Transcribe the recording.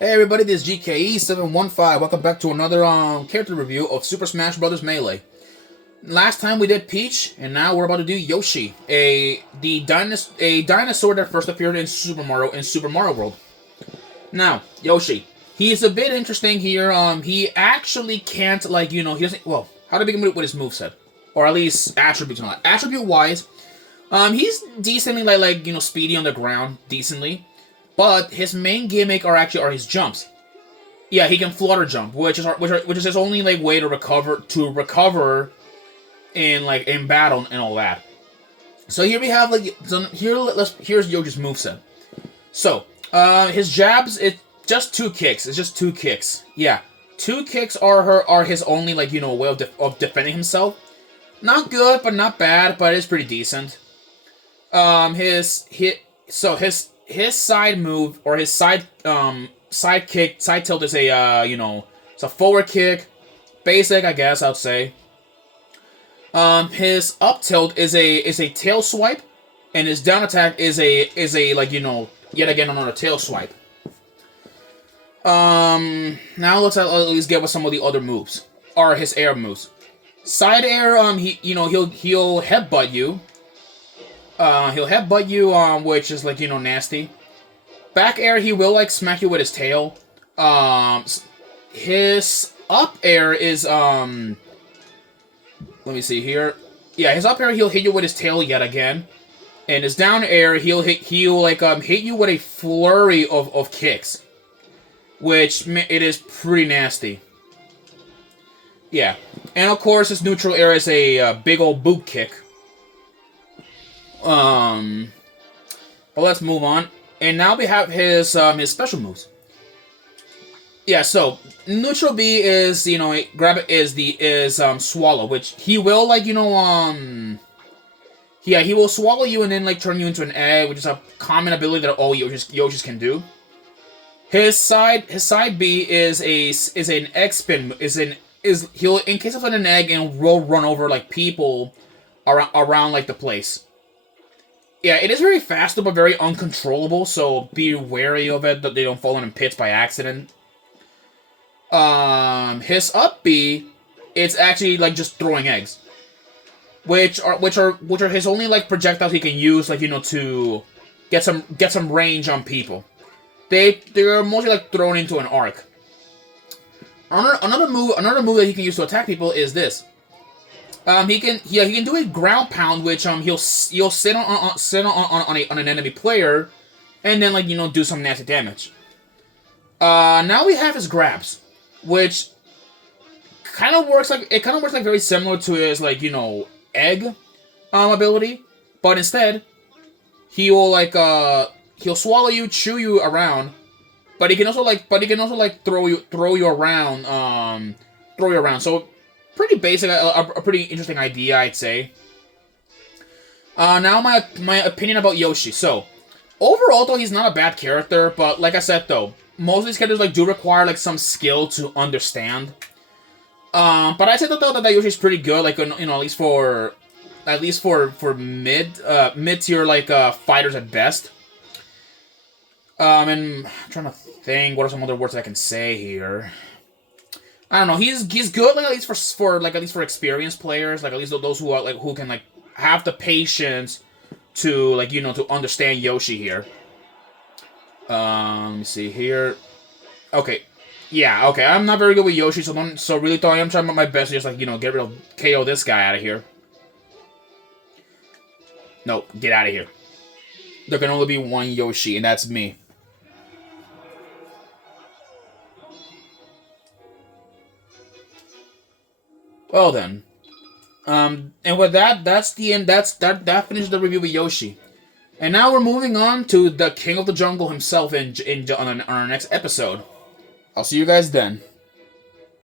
Hey everybody, this is GKE715. Welcome back to another character review of Super Smash Bros. Melee. Last time we did Peach, and now we're about to do Yoshi, a dinosaur that first appeared in Super Mario World. Now, Yoshi, he's a bit interesting here. He actually can't he doesn't. Well, how to begin with his moveset, or at least attributes and all that. Attribute wise, he's decently speedy on the ground, decently. But his main gimmick are his jumps. Yeah, he can flutter jump, which is his only way to recover in battle and all that. So here we have here's Yoshi's moveset. So his jabs, it's just two kicks. It's just two kicks. Yeah, two kicks are his only way of defending himself. Not good, but not bad. But it's pretty decent. His side move, or his side tilt is it's a forward kick. Basic, I guess I'd say. His up tilt is a tail swipe, and his down attack is a yet again another tail swipe. Now let's at least get with some of the other moves, or his air moves. Side air, he'll headbutt you. Which is nasty. Back air, he will smack you with his tail. His up air is let me see here. Yeah, his up air, he'll hit you with his tail yet again, and his down air, he'll hit you with a flurry of kicks, which it is pretty nasty. Yeah, and of course his neutral air is a big old boot kick. But let's move on. And now we have his special moves. Yeah, so neutral B is swallow, which he will he will swallow you and then turn you into an egg, which is a common ability that all Yoshis can do. His side B is an egg spin, he'll in case of an egg and will run over people around the place. Yeah, it is very fast, but very uncontrollable, so be wary of it, that they don't fall in pits by accident. His up B, it's actually just throwing eggs, which are his only projectiles he can use to get some range on people. They're mostly thrown into an arc. Another move that he can use to attack people is this. He can do a ground pound, which he'll sit on an enemy player, and then do some nasty damage. Now we have his grabs, which kind of works very similar to his egg ability, but instead he will he'll swallow you, chew you around, but he can also throw you around. So pretty basic, a pretty interesting idea, I'd say. Now my opinion about Yoshi. So, overall though, he's not a bad character, but like I said though, most of these characters do require some skill to understand. But I said though that Yoshi's pretty good, at least for mid tier fighters at best. And I'm trying to think what are some other words I can say here. I don't know. He's good, at least for experienced players, at least those who are who can have the patience to to understand Yoshi here. Let me see here. Okay, yeah, okay. I'm not very good with Yoshi, so really I'm trying my best to just get rid of KO this guy out of here. No, get out of here. There can only be one Yoshi, and that's me. Well then, and with that's the end. That finishes the review of Yoshi, and now we're moving on to the King of the Jungle himself on our next episode. I'll see you guys then.